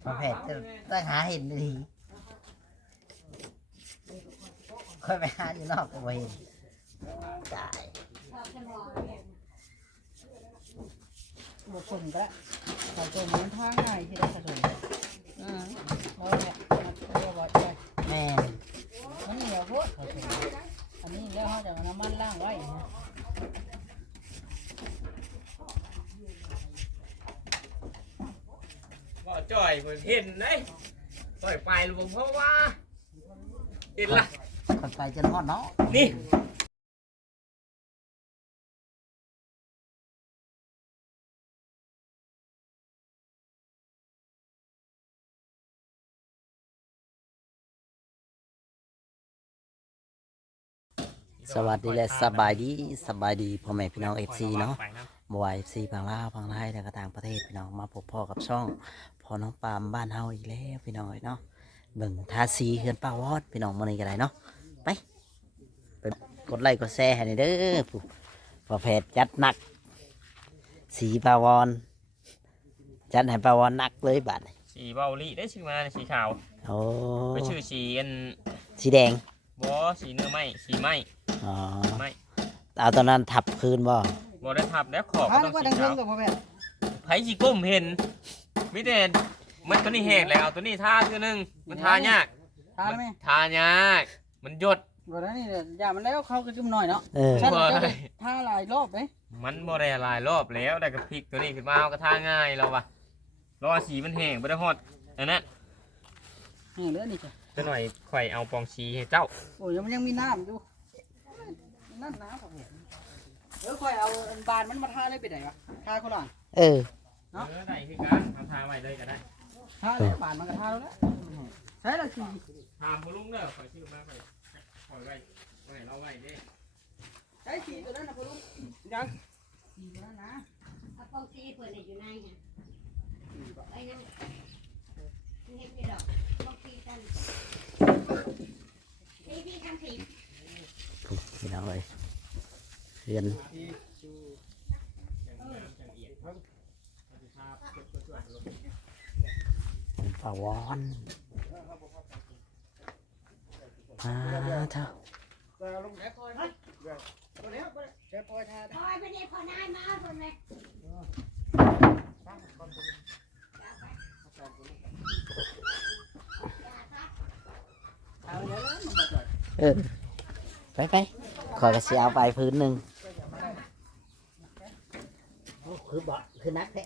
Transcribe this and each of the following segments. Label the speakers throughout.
Speaker 1: พอแผดจะต้องหาเห็นดีค่อยไปหาอยู่นอกก็บ่เห็นตาย
Speaker 2: บุกคนก็ได้ขอจมมันทางง่ายที่ได้ขนมเราเนี่ยเรียกว่าใจ
Speaker 1: แม่น
Speaker 2: มันเหนียวโพดขอจมอันนี้แล้วเขาจะเอาน้ำมันล้างไว้นะ
Speaker 3: บ่จ่อยเพิ่นเห็นเด้จ่อยไปหรือบ่เพราะว่าเห็นล่ะ
Speaker 1: คนไปจนฮอดเนาะ
Speaker 3: นี่
Speaker 1: สวัสดีและสบายดีพ่อแม่พี่น้อง FC เนาะบ่ว่า FC ฝั่งลาวฝั่งไทยและก็ต่างประเทศพี่น้องมาพบพ่อกับช่องพ่อน้องปามบ้านเฮาอีกแล้วพี่น้องเนาะเบิ่งทาสีเฮือนป้าวอดพี่น้องมื้อนี้ก็ได้เนาะไปกดไลค์กดแชร์ให้เด้อผู้พอแพทย์จัดหนักสีป้าวอนจัดให้ป้าวอนหนักเลยบัดนี้
Speaker 3: สีเบาลี่ได้ชื่อมาสีขาว
Speaker 1: โอ้
Speaker 3: ไปชื่อสีอัน
Speaker 1: สีแดง
Speaker 3: บ่สีเนื้อไหมสีไหม
Speaker 1: อ๋อ
Speaker 3: ไหม
Speaker 1: เอาตอนนั้นทับคืนบ่
Speaker 3: บ่ได้ทับแล้วขอบ
Speaker 2: ถ้า
Speaker 3: ก็
Speaker 2: นึ
Speaker 3: ต้อก ง
Speaker 2: ว่า
Speaker 3: สี
Speaker 2: ดังเทิ
Speaker 3: ขาง ว
Speaker 2: กับพ่อแม่
Speaker 3: ไผสิก้มเห็นมิแต่มันตัวนี้แห้งแล้วเอาตัวนี้ทาเทื่อนึงมันทายาก
Speaker 2: ทาไหม
Speaker 3: ทายากมันหยด
Speaker 2: วันนั้นนี่ยามันแล้วเขาก็จุ่มหน่อยเนาะ
Speaker 1: เออ
Speaker 2: ฉันจะทาหลายรอบไหม
Speaker 3: มันบ่ได้หลายรอบแล้วได้ก็พลิกตัวนี้ขึ้นมาเอาก็ทาง่ายแล้วว่ะรอสีมันแห้งบ่ได้ฮอดอันนั้น
Speaker 2: นี่เหลือนี่จ้ะ
Speaker 3: จะหน่อยข่อยเอาปองชีให้เจ้า
Speaker 2: โอ้ยมันยังมีน้ำอยู่นั่นน้ำผมค่อยเอาบานมันมาทาเลยไปไหนวะทาคนละ
Speaker 1: เออ
Speaker 3: ได้คือกันเอาทาไว้เลยก็ได้
Speaker 2: ทาเลยบานมันก็ทาแล้วใช่แล้วสิ
Speaker 3: ถามพ่อลุงเด้อข่อยชื่อมาข่อยไว้เราไว้เด้
Speaker 2: ใช้สีตัวนั้นนะพ่อลุงยังสีตัวนั้นนะ
Speaker 4: เอาปองซีเปิดอยู่ในไงไอ้นั่นเห็นไม่ดอกปองซีกันพี่ทำสี
Speaker 1: พี่น้องเลยเรียนป่าวอนเถอะ
Speaker 2: แค่ปล่อยนะตัวนี้แค่ปล่อยทา
Speaker 4: พอยไปเนี่ยพอนายมาคนเลย
Speaker 2: เอาเดี๋ยวมันมาจ่อย
Speaker 1: เออไปขอกระเสียเอาไปพื้นหนึ่งคือบ่คือนักแท้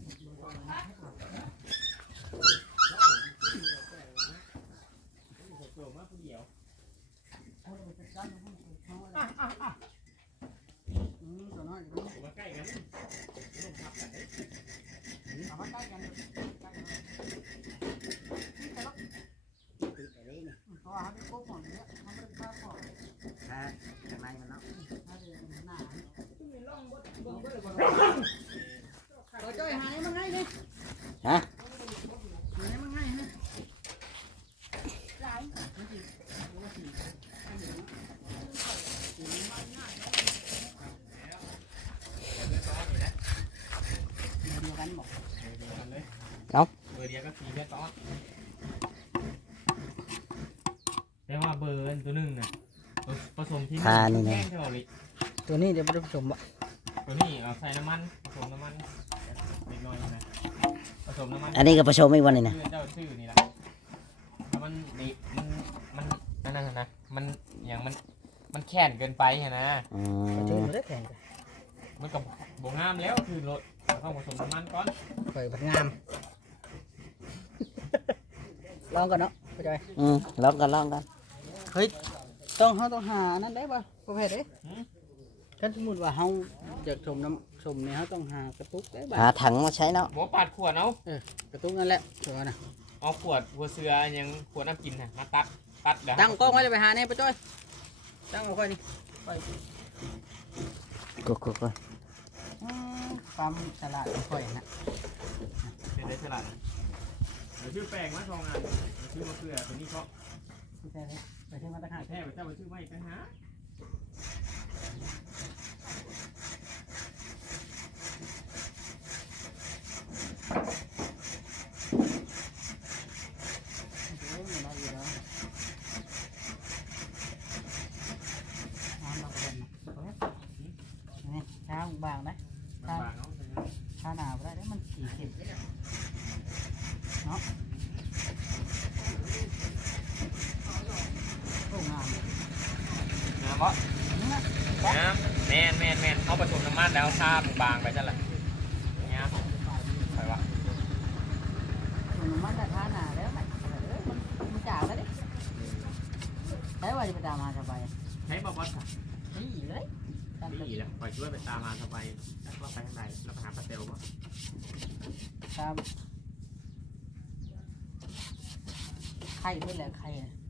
Speaker 2: ตัวน้อยมาใกล้กันเอามาใกล้กันเพราะว่าเขาเป็นโค้งหมดเนี่ยเขาไม่ได้ฆ่าพ่อ
Speaker 1: ข้างในมันเนาะ
Speaker 2: ถ้าเดือดหนาเราจ่อยหาให้มันง่ายเลย
Speaker 1: ฮะ
Speaker 2: หาให้มันง่ายฮะ เดียวกันบอก
Speaker 3: เบอร์เดียวก็สีแค่ต้อนแต่ว่าเบอร์ตัวนึงน่ะผสมที่แห้งเท่าไหร่
Speaker 2: ตัวนี้เดี๋ยวไปผสมบ่
Speaker 3: ตัวนี้เอาใส่น้ำมันผสมน้ำมันเล็กน้อยนะผสมน้ำมัน
Speaker 1: อันนี้ก็ประชมอีกวันนี้นะ
Speaker 3: เจ้าชื่อนี่แหละถ้ามันดิมันนั่นนะมันอย่างมันแข็งเกินไปนะ
Speaker 1: อื
Speaker 2: ชื่อ
Speaker 1: ม
Speaker 2: มันได้แข่ง
Speaker 3: มันกับบงงามแล้วคือรถต้องผสมน้ำมันก่อน
Speaker 2: เปิดงามลองก่อนเนาะไปจ่อย
Speaker 1: ลองกัน
Speaker 2: เฮ้ยต้องเขาต้องหานั่นได้ป่ะประเภทเด้ถ้าสมมติว่าเขาอยากชมน้ำชมเนี่ยเขาต้องหากระตุกได้บ้า
Speaker 1: หาถังมาใช้เนาะ
Speaker 3: หมอปาดขวดเอา
Speaker 2: กระตุกนั่นแหละชัวร์นะ
Speaker 3: เอาขวดหัวเสือยังขวดน้ำกินนะมาตัดเดี๋ยว
Speaker 2: ตั้งกล้องไว้เลยไปหาเนี่ยไปจ้อยตั้งเอาค่อยนี่ไป
Speaker 1: ก็
Speaker 2: ความฉลาดค่อยนะ
Speaker 3: เป็นได้ฉลาดเดี๋ยวชื่อแปลงมาทองงานชื่อมะเขือตัวนี้เขา
Speaker 2: ไปใช่ไหมไปใช่มาตะขาบ
Speaker 3: แท้เจ้าชื่อไม่กันฮะเพราะนะแม่นเอาผสมน้ำมันแล้วทาบางไปจังล่ะเนี่ยไปวะ
Speaker 2: มันจะทาหนาแล้วมันจ่าแล้วดิใช้ว่าจะไปตามมาสบาย
Speaker 3: ใช้บอสค่ะ
Speaker 2: นี่เลย
Speaker 3: นี่แหละคอยช่วยไปตามมาสบายว่าไปทางไหนเราไปหาปลาเตลบ่
Speaker 2: ตามไข่ไม่แหละไข่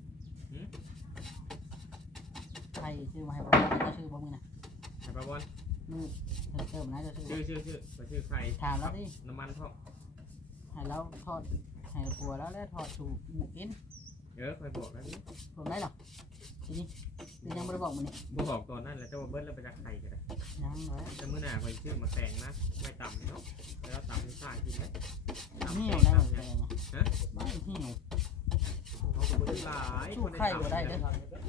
Speaker 2: ไข่ชื่อมาให้ผมจะชื่อผมนะ
Speaker 3: ใช่ปะบอล
Speaker 2: มือเติมนะจะชื่อ
Speaker 3: ชื่อใคร
Speaker 2: ถามแล้วดิ
Speaker 3: น้ำมันท่อ
Speaker 2: ให้เราทอดให้กลัวแล้วทอดถูกหมูกิน
Speaker 3: คอยบอกแล้วนี่
Speaker 2: ผมได้หรอทีนี้ยังไม่ได้บอกมันนี่
Speaker 3: บอกตอนนั้นแหละจะว่าเบิ้ลแล้วไปจากไข่กันเลย
Speaker 2: ยังเลย
Speaker 3: จะมื้อหน้าคอยชื่อมาแต่งนะไม่ต่ำเนาะแล้วต่ำที่ข้ากินไหม
Speaker 2: นี่ยวได้หมดเลยนะไม่ที่ยว
Speaker 3: เขาก็ไม่หลาย
Speaker 2: ชูไข่ก็ได้เลย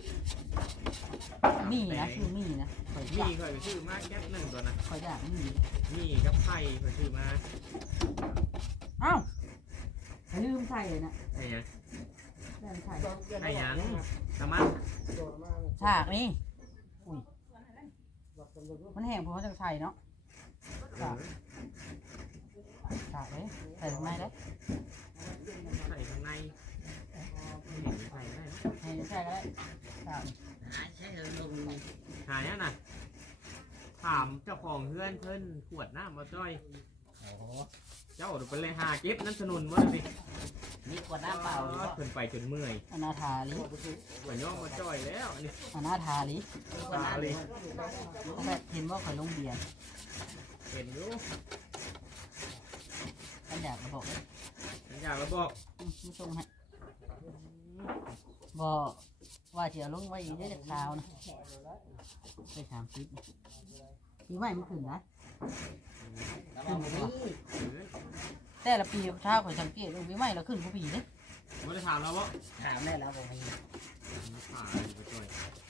Speaker 2: มีนะชื่อมีนะคอย
Speaker 3: มี
Speaker 2: อยาก
Speaker 3: คอยชื่อมาแก๊ปหนึ่งตัวนะ
Speaker 2: คอยอยากมี
Speaker 3: มีกับไข่คอยชื่อมา
Speaker 2: อ้าวลืมใส่เลยนะ
Speaker 3: ไอ้ยัง
Speaker 2: ลืมใส่
Speaker 3: ไอ้ยังน้ำมัน
Speaker 2: ฉากนี่อุ้ยมันแห้งเพราะเขาจะใส่เนาะฉากเลยใส่ทำไมเลย
Speaker 3: ใส่ข้างในใส่ได้
Speaker 2: ให้ใส่ก็ได้ฉาก
Speaker 3: หายน่ะถามเจ้าของเพื่อนเพิ่นขวดน้ำมาจ้อยเจ้าดูไปเลยหาเก็บนั่นสนุนว่าดิ
Speaker 2: มีขวดน้ำเปล่า
Speaker 3: เพิ่นไปจนเมื่อย
Speaker 2: อนาถาลิ
Speaker 3: ขวดย่อมาจ้อยแล้วนี่
Speaker 2: อนาถาลิ
Speaker 3: ตาเลย
Speaker 2: แต่เห็นว่าข่อยลงเบียร์
Speaker 3: เห็นอยู่
Speaker 2: กันอยากระบอก
Speaker 3: อยากมาบอก
Speaker 2: ไม่ส่งให้บอกว่าจะลงไว้ได้จากข่าวนะไปถามคิดปีใหม่มันขึ้นนะขึ้นบ่แต่ละปีเช้าข่อยสังเกตลงปีใหม่เราขึ้นกว่าปีเด้
Speaker 3: ไม่ได้ถามแล้วบ่
Speaker 2: ถามได้แล้วบ่มี
Speaker 3: ถามไปจ้อย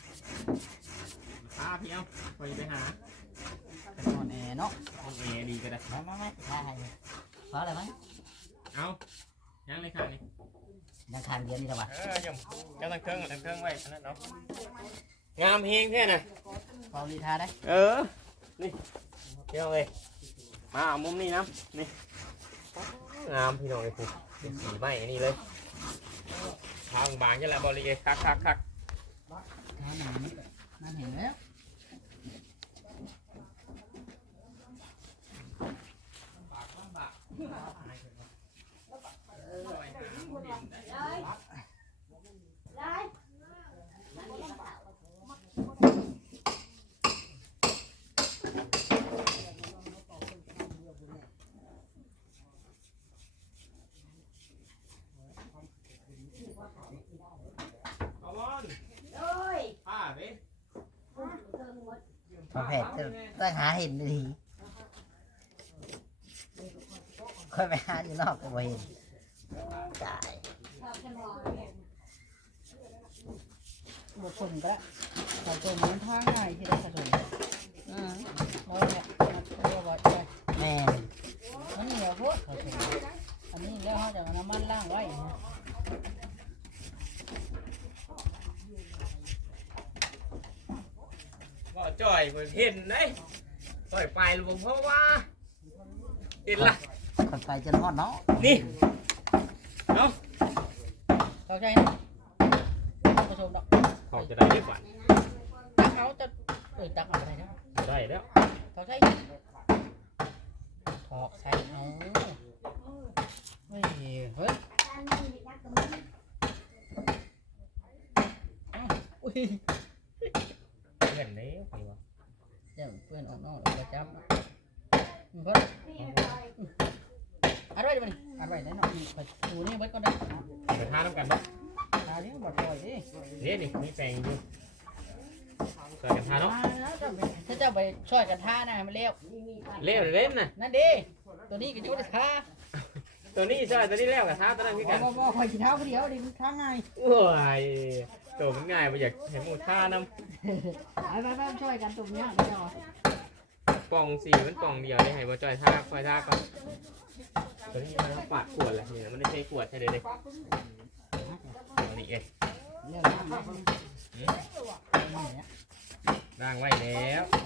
Speaker 3: ข้าพี่เอาไปหา
Speaker 2: แต่ก่อนแอร์เนาะ
Speaker 3: ห้องแอร์ดีก็ได้
Speaker 2: ไม่ใช่เพราะอะไรมั้ง
Speaker 3: เอายังเลยค่ะนี่
Speaker 2: ยังทานเดียวนี่ละวะ
Speaker 3: ยังตั้งเครื่องไว้อันนั้นเนาะงามเฮงแท้น่ะ
Speaker 2: เปาลีทาได้
Speaker 3: นี่พี่น้องเลยมาเอามุมนี้นะนี่งามพี่น้องเลยคุณเป็นสีไหม้อันนี้เลยทางบางนี่แหละบริเวณคัก
Speaker 2: ทานอย่างนี้นั่นเห็นแล้ว
Speaker 3: เอาบอล
Speaker 4: โอ้ย
Speaker 3: ผ้าดิ
Speaker 4: เพิ่งหมด
Speaker 2: พอแผดจะต้องหาเห็นดีค่อยไปหาอยู่นอกก็บ่เห็นจ่าย
Speaker 4: ชอบจะมอง
Speaker 2: บทชมก็ขอชมมันทางง่ายที่ได้ขอชมร้อยเนี่ยเรียกว่าแม่อันนี้เราพูดขอชมอันนี้แล้วเขาจะเอาน้ำมันล้างไว้นะ
Speaker 3: บ่จ่อยเห็นเลยจ่อยไปหลวงเพราะว่าเห็นละ
Speaker 2: ขอไปจนฮอดเนาะ
Speaker 3: นี่เนาะ
Speaker 2: เข้าใจนะขอชมดอก
Speaker 3: เขาจะได้ไม่ฝัน
Speaker 2: ตักเอาจะตักเอาอะไรนะ
Speaker 3: ได้แล้ว
Speaker 2: เข้าใจถอกใส่เอาเฮ้ยเฮ้ย
Speaker 4: การมีนักกำลัง
Speaker 2: อุ้ย
Speaker 3: เห็นแล้วไปวะ
Speaker 2: เดี๋ยวเพื่อนออกนอกเราจะจับมันก็
Speaker 4: พี่คอย
Speaker 2: อัดไว้ดิมันอัดไว้ได้หน่อยไปดูนี่ไว้ก็ได้
Speaker 3: ไปทาน้ำกันบ่
Speaker 2: ตานี้บดปล่อยดิ
Speaker 3: นี่นี่มีแปลงอยู่ใส่กันทาเนาะ
Speaker 2: ถ้าเจ้าไปช่วยกันท่านะมันเลี้ยว
Speaker 3: เล่นเล่นน่ะ
Speaker 2: นั่นดิตัวนี้ก็ช่วยท่า
Speaker 3: ตัวนี้ใช่ตัวนี้แล้วกับทาตัวนั้นคือกัน
Speaker 2: บ่คอยขี้เท้าเดียวดิมันท่าง่าย
Speaker 3: โอ้ยตัวมันง่ายไปอยากเห็นหมูท่าน้
Speaker 2: ไปช่วยกันตรงนี้เดี๋ยว
Speaker 3: ำป่องสีมันป่องเดียวได้ให้บ่จ่อยท่าคอยท่าก่อนตัวนี้มันปาดขวดแหละนี่มันไม่ใช่ขวดใช่เลยเลยตัวนี้เอง
Speaker 2: เรื่องน้ำนี่
Speaker 3: ร่างไว้แล้ว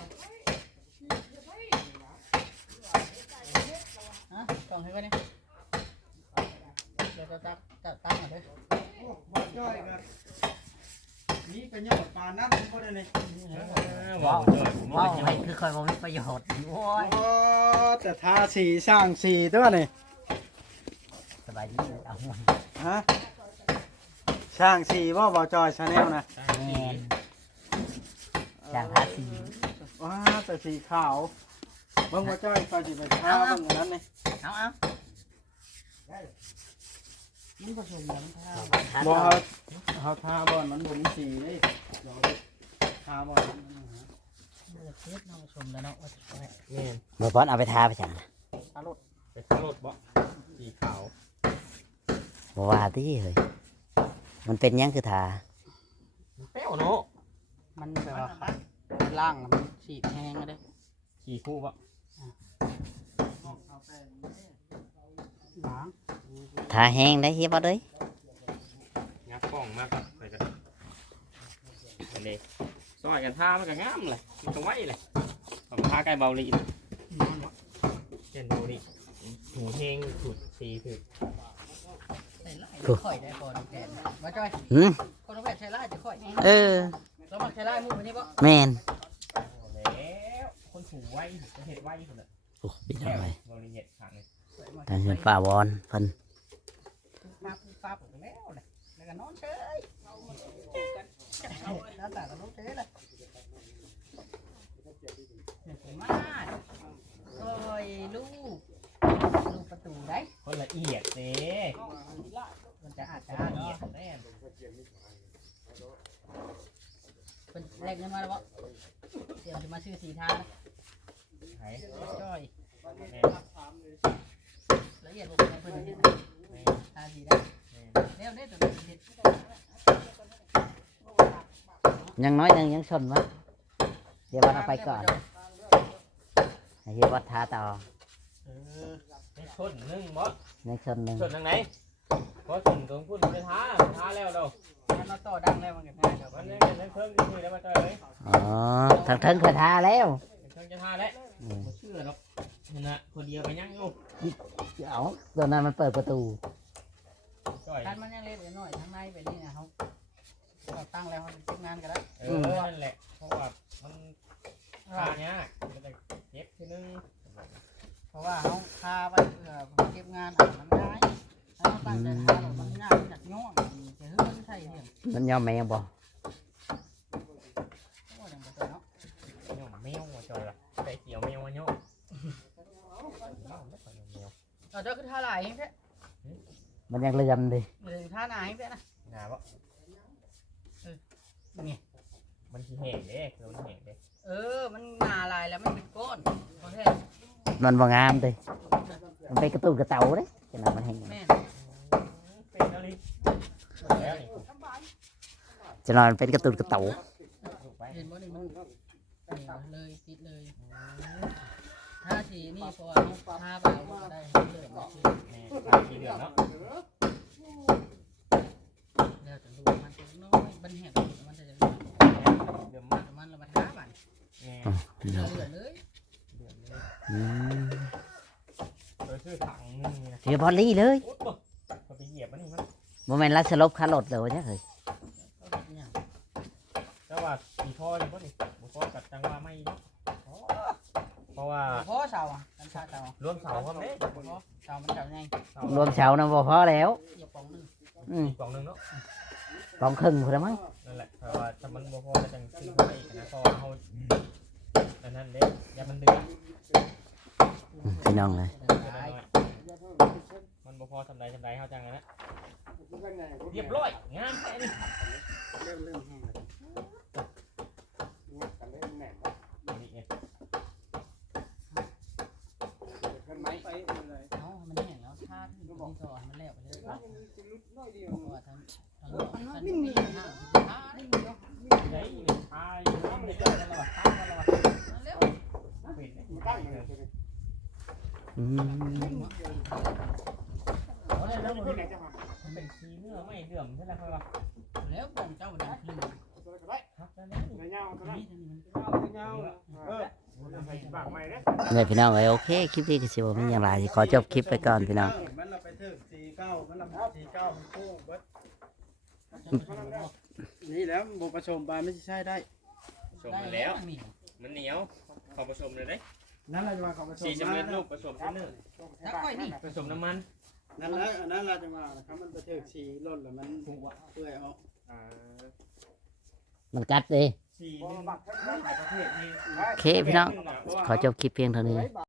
Speaker 2: ฮะต้องให้ไว้นี่เดี๋ยวจะตั้งอ่ะเด้อ
Speaker 5: บ่จ้อยครับนี่ก็ยอดปานนั้นบ่ได้นี่
Speaker 3: ว้าว
Speaker 1: ว้าวให้คือคอยบ่มีประโยชน์โอ้ย
Speaker 5: โอ้แต่ทาสีสร้างสีตัวนี่
Speaker 1: สบายดีเอาหมด
Speaker 5: ฮะสร้างสีบ่จอยชาแนลนะ
Speaker 1: แม่นจางทาสี
Speaker 5: ว้าแต่สีขาวเบิ่งบ่จ้อยก็สิไปทาเบิ่งอันนั้นนี่
Speaker 1: เอา
Speaker 2: มันผสมกันท่า
Speaker 1: ทา
Speaker 5: บ่
Speaker 1: ต่อ
Speaker 5: เฮาทาบ่อนมันบ่มีสีเด้เดี๋ยวทาบ่อนมันนะฮะ
Speaker 2: มันจะเทสเนาะผสมแล้วเนาะว่าจะไป
Speaker 3: แม่น
Speaker 1: บ่พอนเอาไปทาไปจังนะ
Speaker 2: ทารถ
Speaker 3: ไปทั้งรถบ่สีขาว
Speaker 1: บ่ว่าติเฮ้ยมันเป็นหยังคือทา
Speaker 3: เป้วเนาะ
Speaker 2: มันแบบว่ามันล่างมันฉีดแห้งก็ได้
Speaker 3: ขี่คู่บ่
Speaker 2: ล้าง
Speaker 1: ทาแห้งได้เฮ็ดบ่เด้ย
Speaker 3: งับกล้องมากครับไปกันอันนี้ซอยกันท่ามันก็งามเลยมันก็ไว้เลยผมท่าใกล้เบาลีน
Speaker 2: นอนวะ
Speaker 3: เช่นเบาลีหูเฮงถูดสีถูด
Speaker 2: ใส่ไล่ค่อยได้พอน้องแกนว่าจ้อย
Speaker 1: หืม
Speaker 2: คนน้องแกนใช้ไล่จะค่อย
Speaker 1: เออ
Speaker 2: เรามาใช้ไล่มือวันนี้ปะ
Speaker 1: แม่น
Speaker 3: แล้วคนถูไว้จะเห็ดไว้คนละ
Speaker 1: โอ้พี่น้องเอ้ย
Speaker 3: เบาลีเห็ดขังเลย
Speaker 1: ทางเฮือนป้าวอนเพิ่น
Speaker 2: ฟ้าผมแล้วเลยแล้วก็นอนเฉยแล้วแต่ก็นอนเฉยเลยเนี่ยผมมาโอ้ยลูกประตูได้
Speaker 3: คนละเอียดเด้
Speaker 2: มันจะอาจจะ
Speaker 3: ละเอี
Speaker 2: เนาะ
Speaker 3: ยดแน่
Speaker 2: เป็นแรกเงินมาแล้วปะเดี๋ยวจะมาซื้อสีทานนะ
Speaker 3: ไหน
Speaker 2: จ้อย
Speaker 3: แม่
Speaker 2: ละเอียดบอกเพื่อนเห็นทาสีได้เร็วเนี่ยตัวนี้เห็น
Speaker 1: ยังน้อยหนึงยังชนวะเดี๋ยววันเอาไปก่อนให้เฮ็ดวัดทาต่อ
Speaker 3: ไม่ชนนึ่งบ่
Speaker 1: ยังชนหนึง
Speaker 3: ชนทางไหนเพราะชนตรงพุ่นไปท้าแล้วเรา
Speaker 2: มันมาต่อดังแล้วมันก็ง่ายเดี๋ยว
Speaker 3: วั
Speaker 2: มัน น
Speaker 3: นี้
Speaker 2: นี้
Speaker 3: นั่นเพิ่มคือแล้วมาเจอเลย
Speaker 1: อ๋อทางเทิงเคยทาแล้ว
Speaker 3: เพิ่งจะท้าแล้ว
Speaker 1: อืม
Speaker 3: ไม่เชื่อหรอกนี่นะคนเดียวไปยังอยู่
Speaker 1: เอาตอนนั้นมันเปิดประตู
Speaker 3: จ่อย
Speaker 2: ท่านมันยังเล็กหน่อยทางในไปนี่นะเขาตั้งแล้วเขาเช็คงานกันแล้ว
Speaker 3: นั่นแหละเพราะว่ามันทาเนี้ยมันจะเจ็บทีนึง
Speaker 2: เพราะว่าเขาคาไปเพื่อเก็บงานอ่านมันง่ายถ้าตั้งใจทาหรอกมันง่ายมันหนักย่องจะฮึ่งใช่เนี่ย
Speaker 1: มันยอมแมวบ่
Speaker 2: โอ้ยดังไปเนาะ
Speaker 3: โยมแมวจอยละไปเกี่ยวแมวโยม
Speaker 2: เจ้าคือท่าลายแค่
Speaker 1: มันยังเลื่อมดิ
Speaker 2: เลยท่าหนาแค่นะ
Speaker 3: หนาปะ
Speaker 2: นี่
Speaker 3: มันขี้แห้งเด้คือมันแห้งเด้
Speaker 2: มันหนาลายแล้วมันเป็นก้อนโอเค
Speaker 1: มันบ่งามดิมันเป็นกระตุ้นกระเต่าเด้ขนาดมันแห้ง
Speaker 2: แม่
Speaker 3: เป็นแล้วนี่แล้วนี่
Speaker 1: จะนอนเป็นกระตุ้นกระเต่า
Speaker 3: ถูกไป
Speaker 2: เห็นบ่นี่มันเลยติดเลยท่าสีนี่เพราะว่าท่าเบาได้เลย
Speaker 3: ทาสีเหลืองเนาะ
Speaker 2: แล้วจะดูมันตัวน้อยมันแหกมันจะ
Speaker 3: เดือดมาก
Speaker 2: มันละมาท้าบัน
Speaker 3: แง่
Speaker 2: เหลือเลย
Speaker 3: เดือดเลย
Speaker 1: อืม
Speaker 3: โดยชื่อถังนึงนี่นะ
Speaker 1: เดี๋ยวบอลลี่เลย
Speaker 3: โอ้โหก็ไปเหยียบมันนี่มัน
Speaker 1: โมเมนต์รักสลบคารถเลยเนี่ยเฮ้ย
Speaker 3: แต่ว่าสีพอนี่พอดีบุพอกับจังว่าไม่เนาะเพราะว่า
Speaker 2: พอเสาอ่ะกันชาเสาร
Speaker 3: วมเสาครับเนี่ย
Speaker 2: พอเสามันเสาไง
Speaker 1: รวมเสานะบ่พอแล้ว
Speaker 2: เหยียบปองนึง
Speaker 1: อืม
Speaker 3: อีกกล่องหนึงเนาะ
Speaker 1: กองครึ่งพอแล้วมั้ง
Speaker 3: นั่นแหละเพราะว่าถ้ามันบ่พอจะจังซื้อไปอีกนะเพราะว่าเขาอันนั้นเด้อย่ามันเดือด
Speaker 1: พี่น้องเลย
Speaker 3: เดือดน้อยมันบ่พอทำใดเขาจังเลยนะเรียบร้อยงามแค่นี้
Speaker 5: เริ่มแห้งแล้วกันเริ่มแหน่ง
Speaker 3: นี่ไง
Speaker 5: กันไม้ไปเลย
Speaker 2: เอามันแห้งแล้วท่าที่ต่อมันแล้วไปเลยเพราะว่าทั้งนี่มีท่าท่านี่มีเนาะ
Speaker 3: ใช้ทาอยู่น้ำเห็ดเลยนั่นแหละทานั่นแหละ
Speaker 2: เร็ว
Speaker 3: ปิดเนี่ย
Speaker 5: ตั้งเลย
Speaker 1: อืม
Speaker 2: เอาเลยแล้ว
Speaker 5: เพื่อนไหนจะมา
Speaker 3: มันเป็นขี้เนื้อไม่เดือมใช่ไหมครับว่า
Speaker 2: แล้วปองเจ้ามันคลื่น
Speaker 1: เนี่ยพี่น้องเอ้ยโอเคคลิปนี้ก็สิบ่มีหยังหลายสิขอจบคลิปไปก่อนพี่น้อง
Speaker 5: มันเราไปถึง49มันเรา49มันโค้งเบิดนี่แล้วบ่ผสมปลาไม่ใช่ได้
Speaker 3: ผสมมาแล้วมันเหนียวขอผสมเลยได้
Speaker 5: นั่นเราจะมาเขาผสม
Speaker 3: สีสำเร็จรูปผสมเนื้อ
Speaker 2: แล้วค่อยนี่
Speaker 3: ผสมน้ำมัน
Speaker 5: นั่นแล้วอันนั้นเราจะมานะครับมันไปถึงสีล่นแล้วมันเปื่อยออก
Speaker 1: มันกัดดิ
Speaker 3: สีหนึ่งหลายประเภทมี
Speaker 1: โอเคพี่น้องขอจบคลิปเพียงเท่านี้